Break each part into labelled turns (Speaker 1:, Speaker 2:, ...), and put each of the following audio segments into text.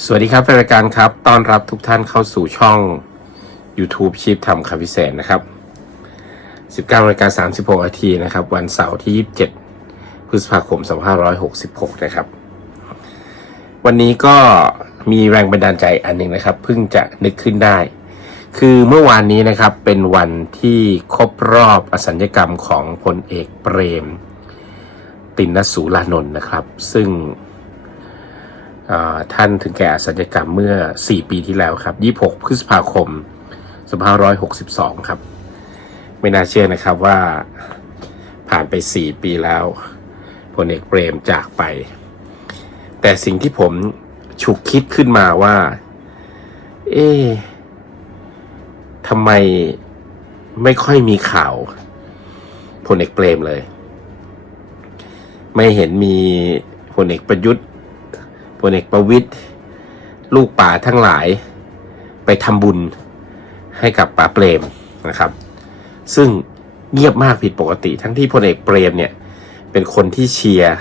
Speaker 1: สวัสดีครับแฟนรายการครับ ต้อนรับทุกท่านเข้าสู่ช่อง YouTube ชีพทำคำพิเศษนะครับ 19นาฬิกา36นาทีนะครับ วันเสาร์ที่ 27 พฤษภาคม 2566 นะครับ วันนี้ก็มีแรงบันดาลใจอันหนึ่งนะครับ เพิ่งจะนึกขึ้นได้ คือเมื่อวานนี้นะครับเป็นวันที่ครบรอบอสัญญกรรมของพลเอกเปรม ตินสูรานนท์นะครับ ซึ่ง ท่านถึงแก่อสัญญกรรมเมื่อ 4 ปีที่แล้วครับ 26 พฤษภาคม 2562 ครับ ไม่น่าเชื่อนะครับว่าผ่านไป 4 ปีแล้วพลเอกเปรมจากไป แต่สิ่งที่ผมฉุกคิดขึ้นมาว่า เอ๊ะทำไมไม่ค่อยมีข่าวพลเอกเปรมเลย ไม่เห็นมีพลเอกประยุทธ์ พลเอกประวิตยลูกป่าทั้งหลายไปทำบุญให้กับป่าเปรมนะครับ ซึ่งเงียบมากผิดปกติ ทั้งที่พลเอกเปรมเนี่ยเป็นคนที่เชียร์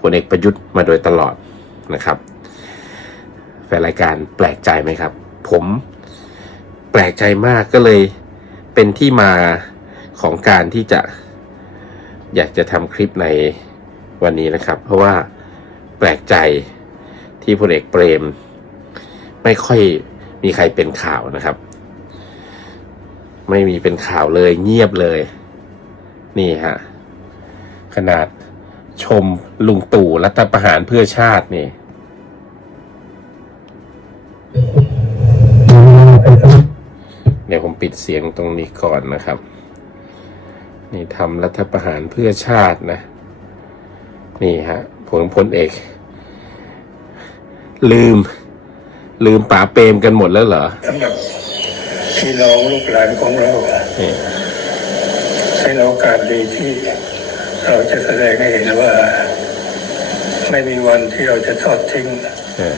Speaker 1: พลเอกประยุทธ์มาโดยตลอดนะครับแฟนรายการแปลกใจไหมครับ ผมแปลกใจมากก็เลยเป็นที่มาของการที่จะอยากจะทำคลิปในวันนี้นะครับ เพราะว่าแปลกใจ ที่พลเอกเปรม ไม่ค่อยมีใครเป็นข่าวนะครับ ไม่มีเป็นข่าวเลยเงียบเลย นี่ฮะ ขนาดชมลุงตู่รัฐประหารเพื่อชาตินี่เดี๋ยวผมปิดเสียงตรงนี้ก่อนนะครับ นี่ทำรัฐประหารเพื่อชาตินะ นี่ฮะผลพลเอก ลืม ลืมป๋าเปรมกันหมดแล้วเหรอ
Speaker 2: สำหรับพี่น้องลูกหลานของเรา
Speaker 1: นี่
Speaker 2: เป็นโอกาสดีที่เราจะแสดงให้เห็นว่า ไม่มีวันที่เราจะทอดทิ้ง
Speaker 1: เออ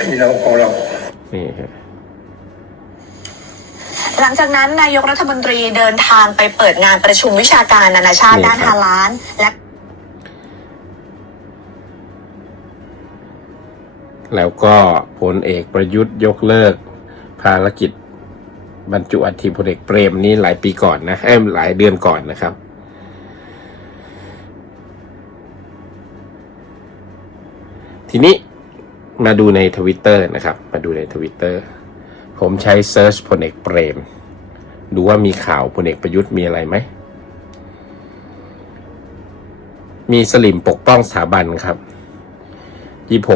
Speaker 2: พี่น้องของเรา
Speaker 1: นี่ฮะ
Speaker 3: หลังจากนั้นนายกรัฐมนตรีเดินทางไปเปิดงานประชุมวิชาการนานาชาติด้านฮาลาลและ
Speaker 1: แล้วก็พลเอกประยุทธ์ยกเลิก ภารกิจบรรจุอัฐิพลเอกเปรมนี้หลายปีก่อนนะเอ้ยหลายเดือนก่อนนะครับ ทีนี้มาดูในทวิตเตอร์นะครับ มาดูในทวิตเตอร์ผมใช้เซิร์ชพลเอกเปรม ดูว่ามีข่าวพลเอกประยุทธ์มีอะไรไหม มีสลิมปกป้องสถาบันครับ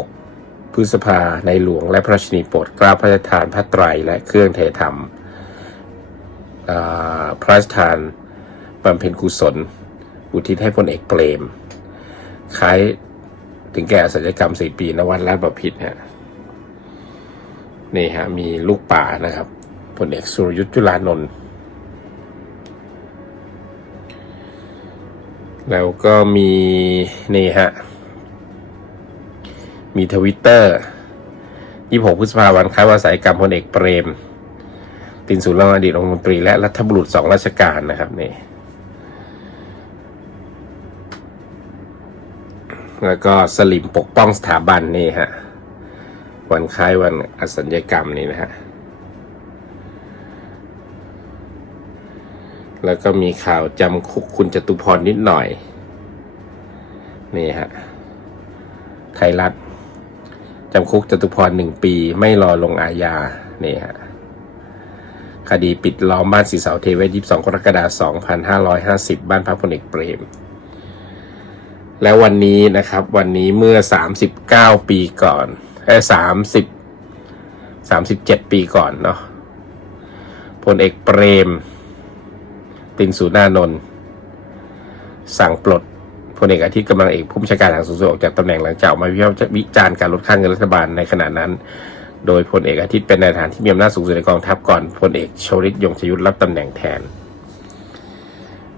Speaker 1: 26 พฤษภาในหลวงและพระชนีโปรดกล้าพระราชทานพระไตรและเครื่องเทธรรมพระราชทานบำเพ็ญกุศล อุทิศให้พลเอกเปรมคล้ายถึงแก่ศัลยกรรมสี่ปีนวัดราชบพิตรฮะนี่ฮะมีลูกป่านะครับพลเอกสุรยุทธ์จุลานนท์แล้วก็มีนี่ฮะ มีทวิตเตอร์26พฤษภาวันคล้ายวันสายกรรมพลเอกเปรม ตินสุรางอดีตองคมนตรี และรัฐบุรุษสองราชการนะครับนี่แล้วก็สลิมปกป้องสถาบันนี่ฮะวันคล้ายวันอสัญญกรรมนี่นะฮะแล้วก็มีข่าวจำคุกคุณจตุพรนิดหน่อย นี่ฮะ ไทยรัฐ จำคุกจตุพรหนึ่งปีไม่รอลงอาญานี่ฮะคดีปิดล้อมบ้านสีเสาเทเวศ22กรกฎาคม2550 บ้านพักพลเอกเปรม แล้ววันนี้นะครับ วันนี้เมื่อ 39 ปีก่อนเอ้30 37ปีก่อนเนาะพลเอกเปรม ตินสุนานนท์สั่งปลด ลเอกอาทิตย์กำลังเอกผู้บัญชาการทหารสูงสุดออกจากตำแหน่งหลังจากออกมาวิจารณ์การลดค่าเงินรัฐบาลในขณะนั้น โดยพลเอกอาทิตย์เป็นนายทหารที่มีอำนาจสูงสุดในกองทัพก่อนพลเอกชวลิตยงชยุทธรับตำแหน่งแทน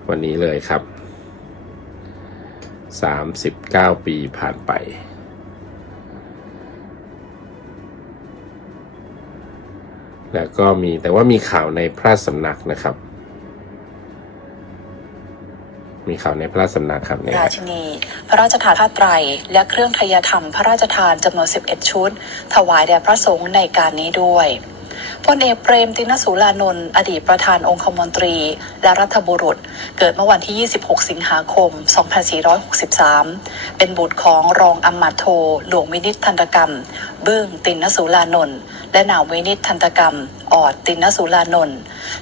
Speaker 1: วันนี้เลยครับ39ปีผ่านไป แล้วก็มีแต่ว่ามีข่าวในพระสำนักนะครับ มีข่าวในพระราชสำนักครับเนี่ย
Speaker 4: ราชินี พระราชทานผ้าไตร และเครื่องทยธรรม พระราชทานจำนวน 11 ชุด ถวายแด่พระสงฆ์ในการนี้ด้วยพลเอกเปรมตินสูรานนท์อดีตประธานองคมนตรี และรัฐบุรุษ เกิดเมื่อวันที่ 26 สิงหาคม 2463 เป็นบุตรของรองอัมมาตโท หลวงวินิตทันตกรรม เบึ้องตินสูรานนท์ และนางวินิตทันตกรรม ออดตินสุลานนท์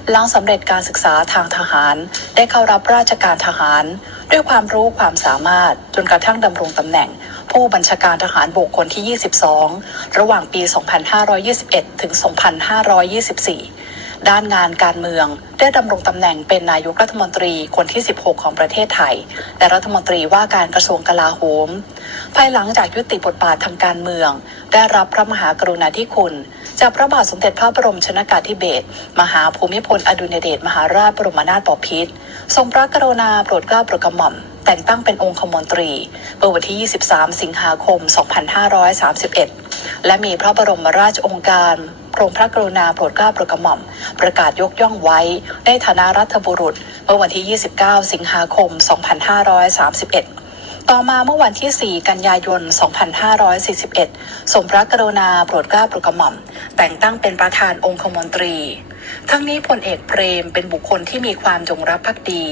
Speaker 4: หลังสำเร็จการศึกษาทางทหาร ได้เข้ารับราชการทหาร ด้วยความรู้ความสามารถจนกระทั่งดำรงตำแหน่ง ผู้บัญชาการทหารบกคนที่ 22 ระหว่างปี 2521 ถึง 2524 ด้านงานการเมือง ได้ดำรงตำแหน่งเป็นนายกรัฐมนตรีคนที่ 16 ของประเทศไทย และรัฐมนตรีว่าการกระทรวงกลาโหม ภายหลังจากยุติบทบาททางการเมือง ได้รับพระมหากรุณาธิคุณ จากพระบาทสมเด็จพระบรมชนากาธิเบศรมหาภูมิพลอดุลยเดชมหาราชบรมนาถบพิตรทรงพระกรุณาโปรดเกล้าโปรดกระหม่อมแต่งตั้งเป็นองคมนตรีเมื่อวันที่ 23 สิงหาคม 2531 และมีพระบรมราชองค์การ ทรงพระกรุณาโปรดเกล้าโปรดกระหม่อม ประกาศยกย่องไว้ ในฐานะรัฐบุรุษ เมื่อวันที่ 29 สิงหาคม 2531ต่อมาเมื่อวันที่ 4 กันยายน 2541 สมพระกรุณาโปรดเกล้าโปรดกระหม่อม แต่งตั้งเป็นประธานองคมนตรี ทั้งนี้พลเอกเปรมเป็นบุคคลที่มีความจงรักภักดี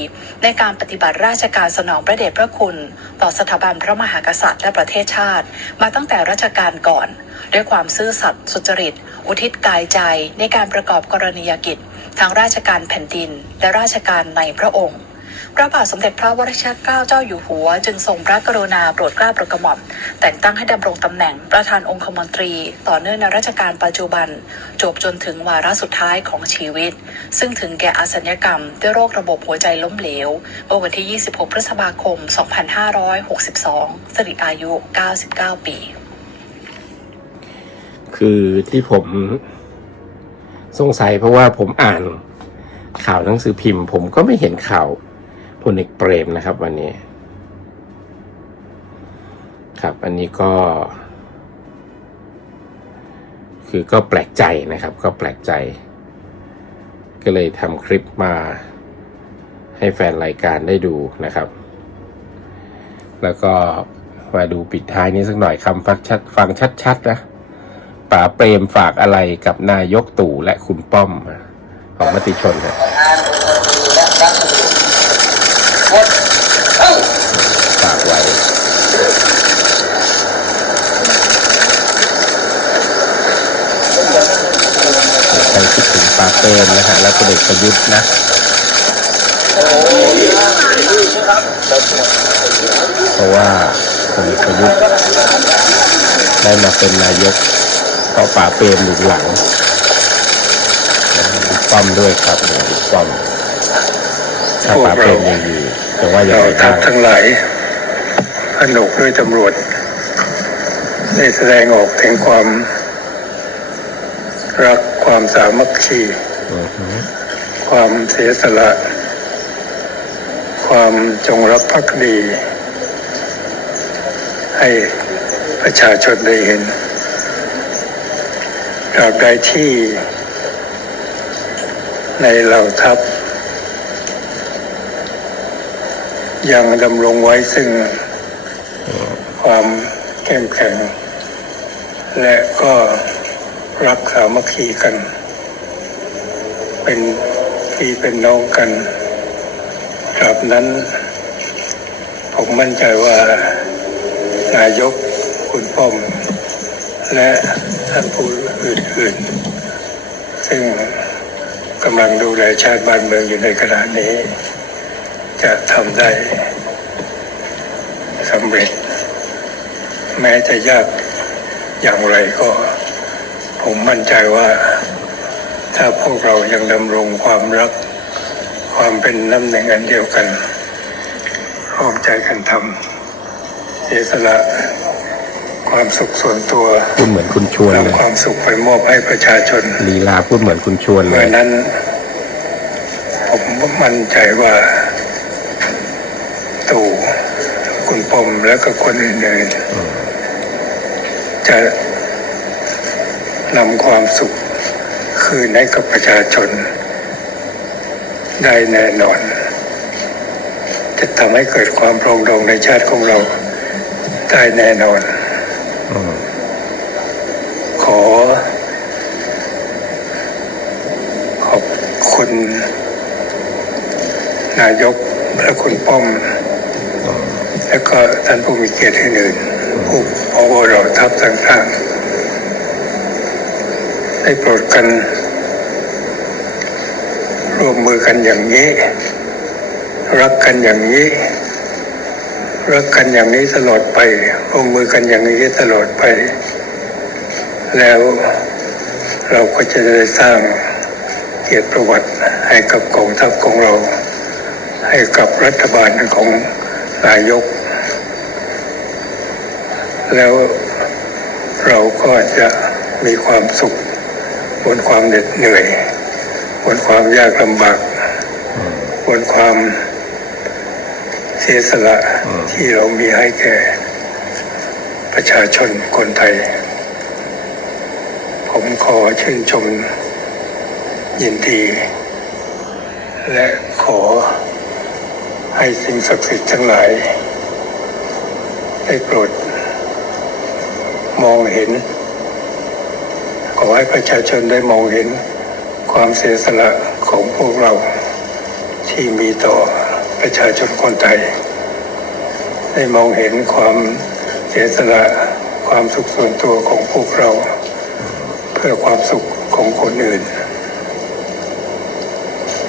Speaker 4: ในการปฏิบัติราชการสนองพระเดชพระคุณ ต่อสถาบันพระมหากษัตริย์และประเทศชาติ มาตั้งแต่รัชกาลก่อน ด้วยความซื่อสัตย์สุจริต อุทิศกายใจในการประกอบกรณียกิจทั้งราชการแผ่นดิน และราชการในพระองค์พระบาทสมเด็จพระวชิรเกล้าเจ้าอยู่หัว จึงทรงพระกรุณาโปรดเกล้าโปรดกระหม่อม แต่งตั้งให้ดำรงตำแหน่งประธานองคมนตรี ต่อเนื่องในราชการปัจจุบัน จบจนถึงวาระสุดท้ายของชีวิต ซึ่งถึงแก่อสัญญกรรมด้วยโรคระบบหัวใจล้มเหลวเมื่อวันที่ 26 พฤษภาคม 2562 สิริอายุ 99 ปี
Speaker 1: คือที่ผมสงสัยเพราะว่าผมอ่านข่าวหนังสือพิมพ์ ผมก็ไม่เห็นข่าวพลเอกเปรมนะครับ วันนี้ ครับ อันนี้ก็ คือก็แปลกใจนะครับ ก็แปลกใจ ก็เลยทำคลิปมาให้แฟนรายการได้ดูนะครับ แล้วก็มาดูปิดท้ายนี้สักหน่อยคำฟังชัดฟังชัดๆนะป๋าเปรมฝากอะไรกับนายกตู่และคุณป้อม ของมติชนครับฝากไว้ใครคิดถึงป๋า เปรมนะฮะและพลเอกประยุทธ์นะเพราะว่าพลเอกประยุทธ์ได้มาเป็นนายกเพราะป่าเปรมอยู่หลังป้อมด้วยครับป้อมถ้าป่าเปรมยังอยู่จะว่ายัง
Speaker 2: เรา
Speaker 1: ง
Speaker 2: ทั
Speaker 1: บ้า
Speaker 2: พทั้งหลายผนวกด้วยตำรวจได้แสดงออกถึงความรักความสามัคคี ความเสียสละ ความจงรักภักดี ให้ประชาชนได้เห็นตราบใดที่ ในเหล่าทัพ ยังดำรงไว้ซึ่งความเข้มแข็ง และก็รักสามัคคีกัน เป็นพี่เป็นน้องกันตราบนั้น ผมมั่นใจว่านายกคุณป้อม และท่านผู้อื่นๆ ซึ่งกำลังดูแลชาติบ้านเมืองอยู่ในขณะนี้ จะทำได้สำเร็จ แม้จะยากอย่างไรก็ ผมมั่นใจว่า ถ้าพวกเรายังดำรงความรัก ความเป็นน้ำหนึ่งอันเดียวกันร่วมใจกันทำเสียสละความสุขส่วนตัว
Speaker 1: พูดเหมือนคุณชวนเลย
Speaker 2: นำความสุขไปมอบให้ประชาชน
Speaker 1: ลีลาพูดเหมือนคุณชวนเล
Speaker 2: เมื่
Speaker 1: ย
Speaker 2: อนั้น ผมมั่นใจว่า ตู่คุณปมแล้วก็คนอื่นๆจะนำความสุข คืนให้กับประชาชน ได้แน่นอน จะทำให้เกิดความปรองดองในชาติของเราได้แน่นอน
Speaker 1: อ
Speaker 2: ขอ ขอบคุณ นายกและคุณป้อม แล้วก็ท่านผู้มีเกียรติอื่นๆผู้พบเราทัพต่างๆ ได้โปรดกัน ร่วมมือกันอย่างนี้ รักกันอย่างนี้ รักกันอย่างนี้ตลอดไปร่วมมือกันอย่างนี้ตลอดไป แล้วเราก็จะได้สร้างเกียรติประวัติให้กับกองทัพของเรา ให้กับรัฐบาลของนายก แล้วเราก็จะมีความสุข บนความเหน็ดเหนื่อยบนความยากลำบากบนความเสียสละที่เรามีให้แก่ ประชาชนคนไทย ผมขอชื่นชมยินดี และขอให้สิ่งศักดิ์สิทธิ์ทั้งหลาย ได้โปรด มองเห็น ขอให้ประชาชนได้มองเห็นความเสียสละของพวกเราที่มีต่อประชาชนคนไทย ได้มองเห็นความเสียสละความสุขส่วนตัวของพวกเรา เพื่อความสุขของคนอื่น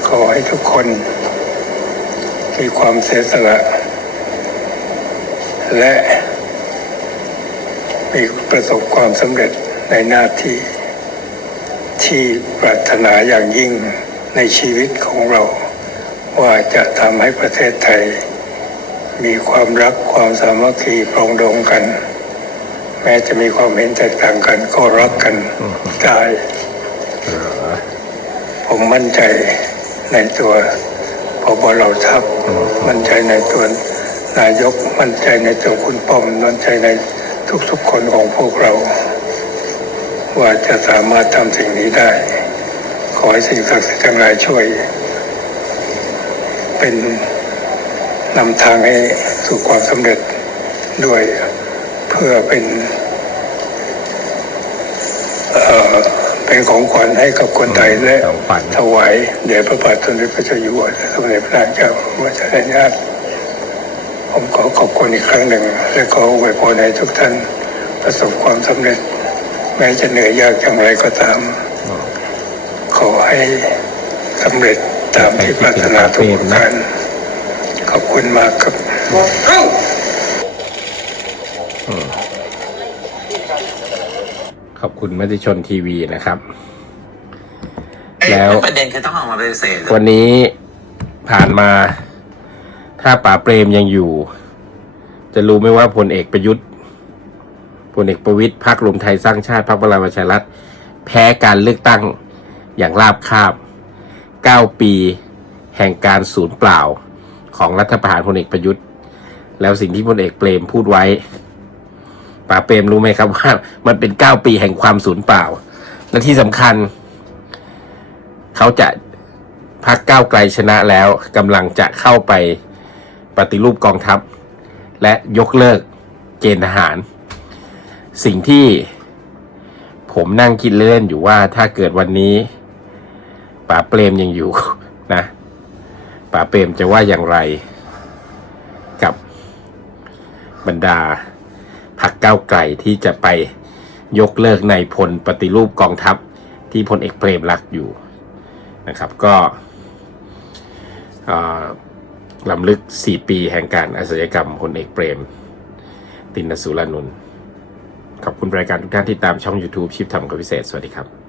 Speaker 2: ขอให้ทุกคนมีความเสียสละ และมีประสบความสำเร็จในหน้าที่ ที่ปรารถนาอย่างยิ่งในชีวิตของเรา ว่าจะทำให้ประเทศไทย มีความรักความสามัคคีปรองดองกัน แม้จะมีความเห็นแตกต่างกันก็รักกันได้ผมมั่นใจในตัวพบเราทัพมั่นใจในตัวนายกมั่นใจในตัวคุณป้อมมั่นใจในทุกๆคนของพวกเรา ว่าจะสามารถทำสิ่งนี้ได้ ขอให้สิ่งศักดิ์สิทธิ์ทั้งหลายช่วย เป็นนำทางให้สู่ความสำเร็จด้วยเพื่อเป็นเอ่อเป็นของขวัญให้กับคนไทยและ
Speaker 1: ของขวัญ
Speaker 2: ถวายแด่พระบาทสมเด็จพระเจ้าอยู่หัวและสมเด็จพระนางเจ้าวัชรญาติผมขอขอบคุณอีกครั้งหนึ่ง และขออวยพรให้ทุกท่านประสบความสำเร็จ แม้จะเหนื่อยยากอย่างไรก็ตาม ขอให้สำเร็จตามที่ปรารถนาทุกประการขอบคุณมากครับ
Speaker 1: ขอบคุณมติชนทีวีนะครับ แล้ว
Speaker 5: ประเด็นคือต้องออกมาปฏิเสธ
Speaker 1: วันนี้ผ่านมา ถ้าป๋าเปรมยังอยู่ จะรู้ไหมว่าพลเอกประยุทธ์ พลเอกประวิตยพักรวมไทยสร้างชาติพักพลังประชารัฐแพ้การเลือกตั้งอย่างราบคาบ 9 ปีแห่งการสูญเปล่าของรัฐประหารพลเอกประยุทธ์ แล้วสิ่งที่พลเอกเปรมพูดไว้ป๋าเปรมรู้ไหมครับว่า มันเป็น 9 ปีแห่งความสูญเปล่า และที่สำคัญ เขาจะพักก้าวไกลชนะแล้วกำลังจะเข้าไปปฏิรูปกองทัพ และยกเลิกเกณฑ์ทหาร สิ่งที่ผมนั่งคิดเล่นอยู่ว่าถ้าเกิดวันนี้ป๋าเปรมยังอยู่นะป๋าเปรมจะว่าอย่างไร กับบรรดาพักก้าวไกลที่จะไปยกเลิกในพลปฏิรูปกองทัพที่พลเอกเปรมรักอยู่นะครับก็ลำลึก 4 ปีแห่งการอาชญากรรมพลเอกเปรม ตินสุรานนท์ ขอบคุณรายการทุกท่านที่ตามช่อง YouTube ชิปทำกับพิเศษ สวัสดีครับ